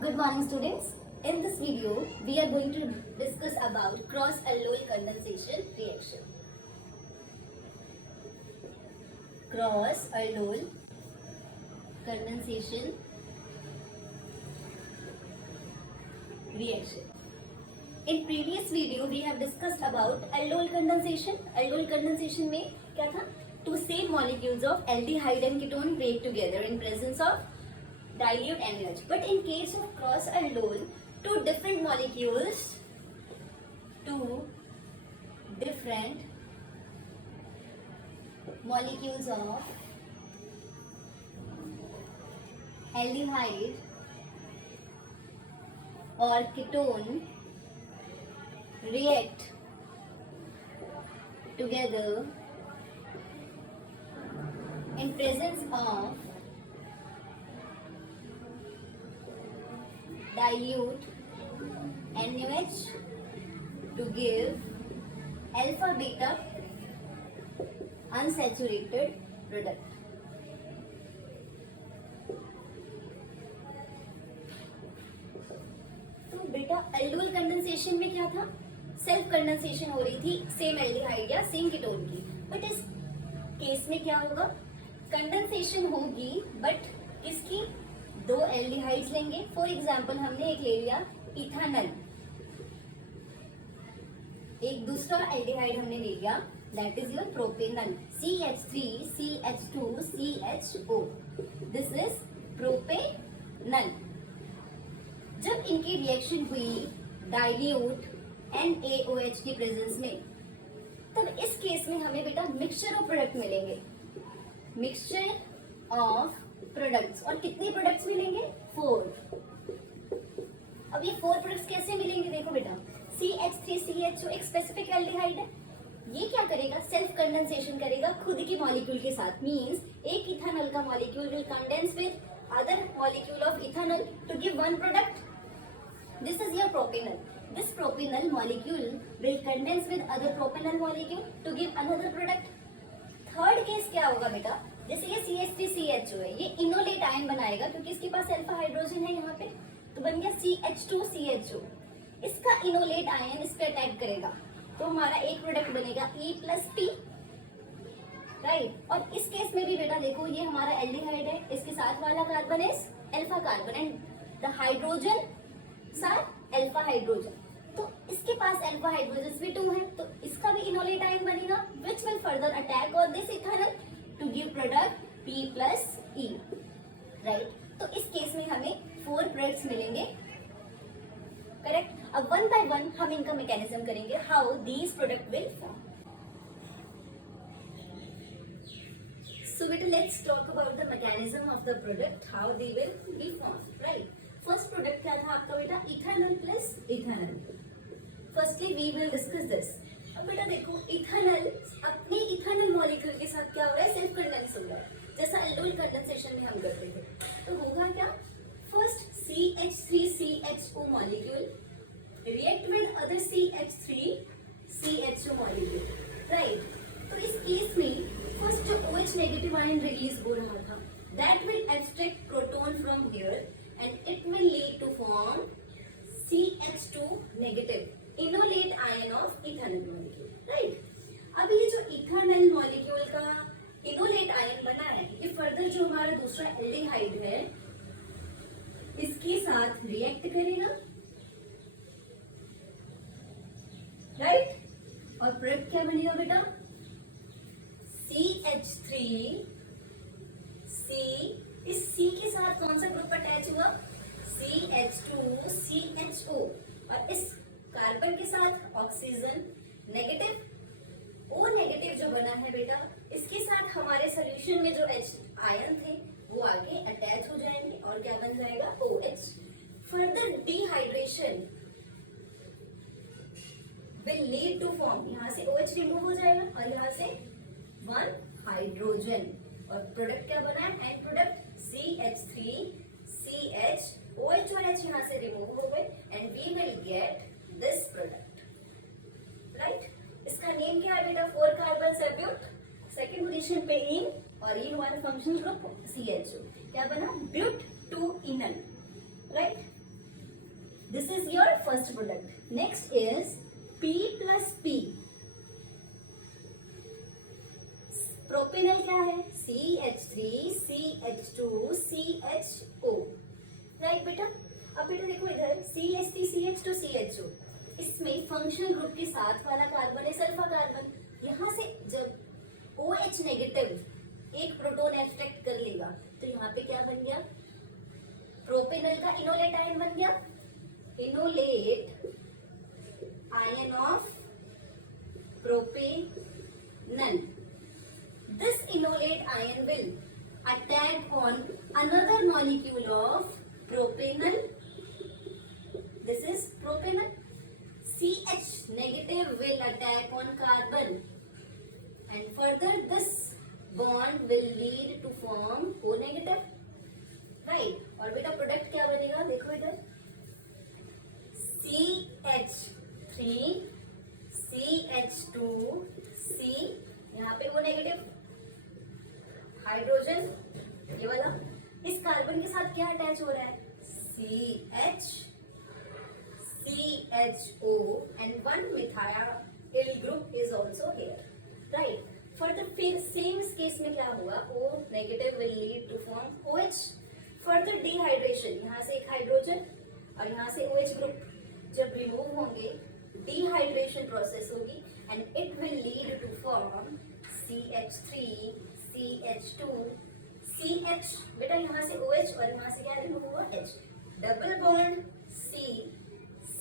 Good morning, students. In this video, we are going to discuss about cross-alloy condensation reaction. Cross-alloy condensation reaction. In previous video, we have discussed about alloy condensation. Alloy condensation में क्या था? Two same molecules of aldehyde and ketone break together in presence of dilute NaOH. But in case of cross-alloy, two different molecules of aldehyde or ketone react together in presence of dilute NaOH to give alpha beta unsaturated product. तो बेटा aldehyde condensation में क्या था? Self condensation हो रही थी same aldehyde या same ketone की. बट इस केस में क्या होगा? कंडेंसेशन होगी बट किसकी? दो एल्डिहाइड्स लेंगे. फॉर एग्जाम्पल हमने एक ले लिया इथानल, एक दूसरा एल्डिहाइड हमने ले लिया that is your propanal CH3CH2CHO. This is propanal. जब इनकी रिएक्शन हुई डाइल्यूट NaOH की प्रेजेंस में, तब इस केस में हमें बेटा मिक्सचर ऑफ प्रोडक्ट मिलेंगे. Mixture of products. और कितने प्रोडक्ट्स मिलेंगे? 4. अब ये 4 प्रोडक्ट्स कैसे मिलेंगे? देखो बेटा, CH3CHO एक स्पेसिफिक एल्डिहाइड है. ये क्या करेगा? सेल्फ कंडेंसेशन करेगा खुद की मॉलिक्यूल के साथ. मींस एक इथानल का molecule will condense with other molecule of ethanal to give one product. This is your propanol. This propanol molecule will condense with other propanol molecule to give another product. Third case क्या होगा बेटा? जैसे ये CH3CHO है, ये enolate ion बनाएगा क्योंकि इसके पास अल्फा हाइड्रोजन है यहाँ पे, तो बन गया CH2CHO. इसका इनोलेट आयन इस पे अटैक करेगा तो हमारा एक प्रोडक्ट बनेगा E+P. राइट. और इस केस में भी बेटा देखो, ये हमारा एल्डिहाइड है, इसके साथ वाला carbon is alpha carbon and the hydrogen साथ अल्फा हाइड्रोजन. तो इसके पास अल्फा हाइड्रोजन भी 2 है, तो इसका भी इनोलेट आयन बनेगा which will further attack on this ethanal to give product P+E. Right. तो इस केस में हमें 4 प्रोडक्ट्स मिलेंगे. करेक्ट. अब वन बाय वन हम इनका मैकेनिज्म करेंगे how these product will form. So let's talk about the mechanism of the product, how they will be formed, right? First product क्या था आपका बेटा? Ethanol plus ethanol. Firstly we will discuss this. अब बेटा देखो, ethanol अपने ethanol molecule के साथ क्या हो रहा है? सेल्फ कंडेंस हो रहा है, जैसा एल्डिहाइड कंडेंसेशन में हम करते थे. तो होगा क्या? First CH3CHO molecule react with other CH3CHO molecule. Right. तो इस केस में फर्स्ट जो OH नेगेटिव आयन रिलीज हो रहा था, that will extract proton from here and it will lead to form CH2 negative enolate ion of ethanol molecule. Right. अब ये जो इथानल मॉलिक्यूल का इनोलेट आयन बना है, ये फर्दर जो हमारा दूसरा एल्डिहाइड है इसके साथ रिएक्ट करेगा. राइट. और प्रोडक्ट क्या बनेगा बेटा? CH3 इस C के साथ कौन सा ग्रुप अटैच हुआ? CH2CHO. और इस कार्बन के साथ ऑक्सीजन नेगेटिव. O नेगेटिव जो बना है बेटा, इसके साथ हमारे सोल्यूशन में जो H आयन थे वो आगे अटैच हो जाएंगे और क्या बन जाएगा? OH. Further dehydration will lead to form, यहाँ से OH रिमूव हो जाएगा और यहाँ से 1 हाइड्रोजन. और प्रोडक्ट क्या बना है? End product CH3CH. OH और H यहाँ से रिमूव हो गए and we will get this product. Right. इसका नेम क्या है बेटा? 4 कार्बन सब्यूट. सेकेंड पोजीशन पे इन और इन वाला फंक्शन ग्रुप CHO. क्या बना? But two enal. Right. This is your first product. Next is P plus P. Propanal क्या है? CH3 CH2 CHO, राइट बेटा? अब बेटा देखो इधर CH3 CH2 CHO, इसमें फंक्शनल ग्रुप के साथ वाला कार्बन है सल्फा कार्बन। यहाँ से जब OH नेगेटिव एक प्रोटोन एक्सट्रैक्ट कर लेगा तो यहाँ पे क्या बन गया? प्रोपेनल का इनोलेट आयन बन गया। Enolate ion of propanal. This enolate ion will attack on another molecule of propanol. This is propanol. CH negative will attack on carbon, and further this bond will lead to form O negative. Right? और बेटा product क्या बनेगा? देखो इधर CH3 CH2 C, यहाँ पे O negative hydrogen, ये वाला इस कार्बन के साथ क्या अटैच हो रहा है? CH CHO and one methyl group is also here, right? Further फिर सेम केस में क्या हुआ? O negative will lead to form OH. Further dehydration, यहाँ से एक हाइड्रोजन और यहाँ से OH ग्रुप जब रिमूव होंगे dehydration प्रोसेस होगी and it will lead to form CH3 CH2 CH, बेटा यहाँ से OH और यहाँ से क्या रिमूव हुआ? H. Double bond C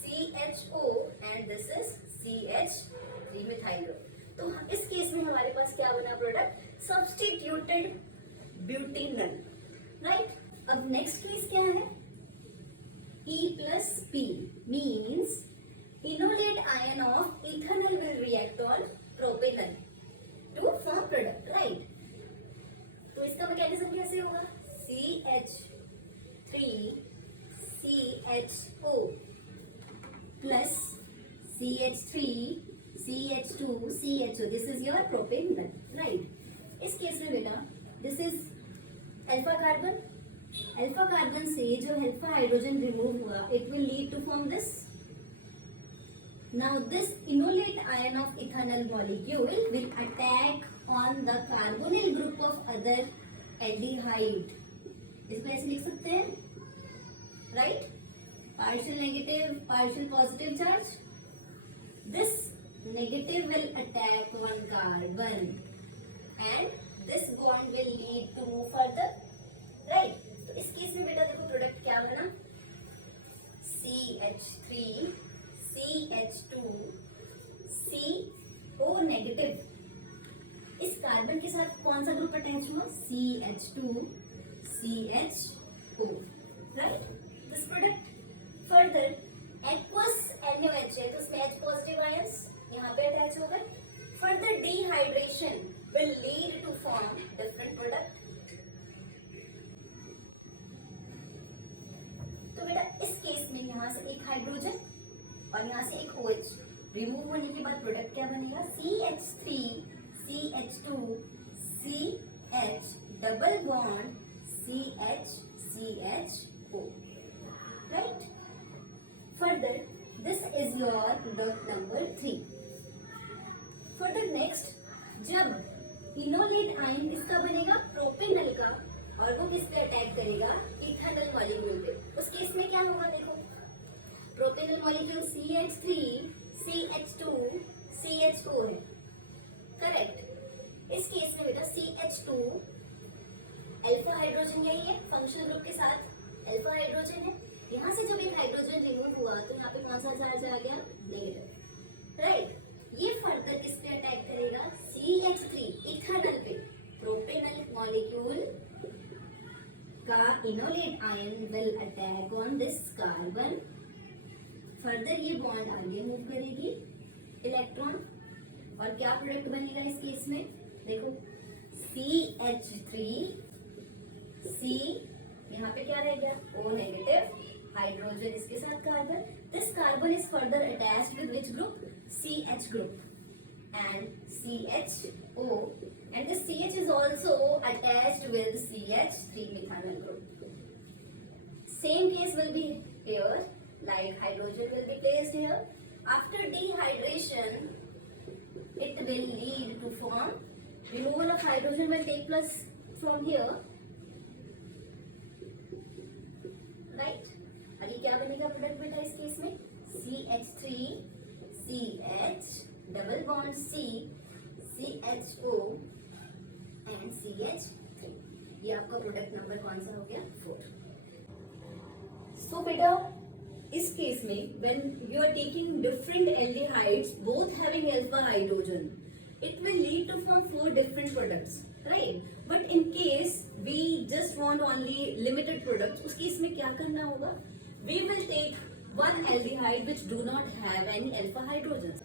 CHO and this is CH3 methyl group. तो इस केस में हमारे पास क्या बना प्रोडक्ट? Substituted butanal, right? अब नेक्स्ट केस क्या है? E plus P means enolate ion of ethanol will react on propanol to form product, right? तो इसका मैकेनिज्म कैसे होगा? CH3 CHO plus CH3 CH2 CHO. This is your propanol, right? इस case में बेटा this is alpha carbon. Alpha carbon से जो alpha hydrogen remove हुआ it will lead to form this. Now this enolate ion of ethanol molecule will attack on the carbonyl group of other aldehyde. इसको ऐसे लिख सकते हैं, right? Partial negative, partial positive charge. This negative will attack one carbon and this bond will lead to move further, right? तो इस case में बेटा देखो प्रोडक्ट क्या बना? CH3 CH2 CO negative. इस कार्बन के साथ कौन सा ग्रुप अटैच हुआ? CH2 CHO, right? This product further aqueous NaOH है तो इसमें H पॉजिटिव आयंस यहाँ पे अटैच हो गए. Further dehydration will lead to form different product. तो बेटा इस केस में यहाँ से एक हाइड्रोजन और यहाँ से एक OH रिमूव होने के बाद प्रोडक्ट क्या बनेगा? CH3 CH2 CH double bond CH CHO, right? Further, this is your product number 3. Further next, जब इनोलेट आयन इसका बनेगा प्रोपेनल का और वो किस पे अटैक करेगा? इथेनॉल मॉलिक्यूल पे. उस केस में क्या होगा? देखो propanal molecule CH3 CH2 CHO है, करेक्ट? इस केस में बेटा CH2 अल्फा हाइड्रोजन यही है फंक्शनल ग्रुप के साथ अल्फा हाइड्रोजन है. यहाँ से जब एक हाइड्रोजन रिमूव हुआ तो यहाँ पे कौन सा चार्ज आ गया? Negative, right? ये फर्दर किस पे अटैक करेगा? CH3 इथेनॉल पे. प्रोपेनल मॉलिक्यूल का enolate ion will attack on this carbon. Further ये बॉन्ड आगे मूव करेगी इलेक्ट्रॉन और क्या प्रोडक्ट बनेगा इस केस में? देखो CH3 C, यहाँ पे क्या रह गया? O नेगेटिव हाइड्रोजन इसके साथ carbon. This carbon is further attached with which group? CH group and CHO and this CH is also attached with CH3 methyl group. Same case will be here. like hydrogen will be placed here. After dehydration, it will lead to form, removal of hydrogen will take place from here, right? और ये क्या बनेगा product बेटा इस case में? CH3 CH double bond C CHO and CH3. ये आपका product number कौन सा हो गया? 4. सो बेटा इस केस में when you are taking different aldehydes both having alpha hydrogen, it will lead to form 4 different products, right? But in case we just want only limited products, उस केस में क्या करना होगा? We will take one aldehyde which do not have any alpha hydrogens.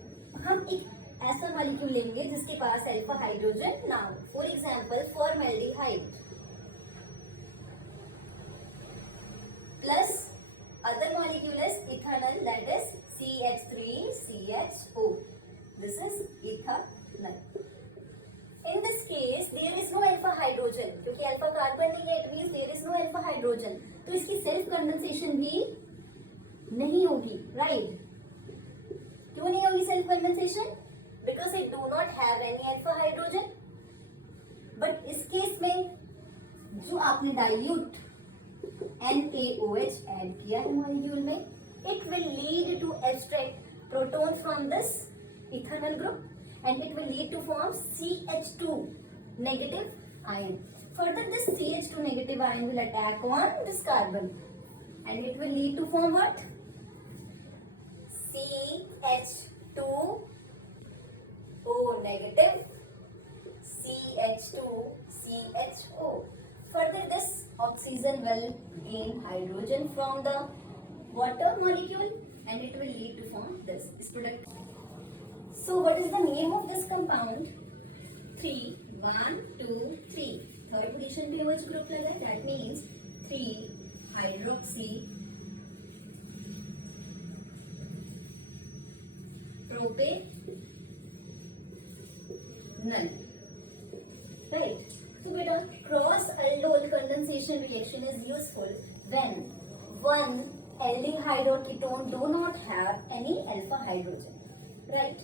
हम एक ऐसा molecule लेंगे जिसके पास अल्फा हाइड्रोजन ना हो. For example formaldehyde plus other molecule is ethanol, that is CH3CHO. This is ethanol. In this case there is no alpha hydrogen क्योंकि alpha carbon नहीं है, it means there is no alpha hydrogen. तो इसकी self condensation भी नहीं होगी, right? क्यों नहीं होगी self condensation? Because it do not have any alpha hydrogen. But इस केस में जो आपने डाइल्यूट NaOH ऐड किया है मॉलिक्यूल में, it will lead to extract proton from this ethanol group and it will lead to form CH2 negative ion. Further this CH2 negative ion will attack on this carbon and it will lead to form what? CH2O negative CH2 CHO. Further this oxygen will gain hydrogen from the water molecule and it will lead to form this product. So what is the name of this compound? 3 1 2 3. Third position पे OH group लगा, that means 3 hydroxy propanol, right? So beta cross aldol condensation reaction is useful when one aldehyde or ketone do not have any alpha hydrogen, right?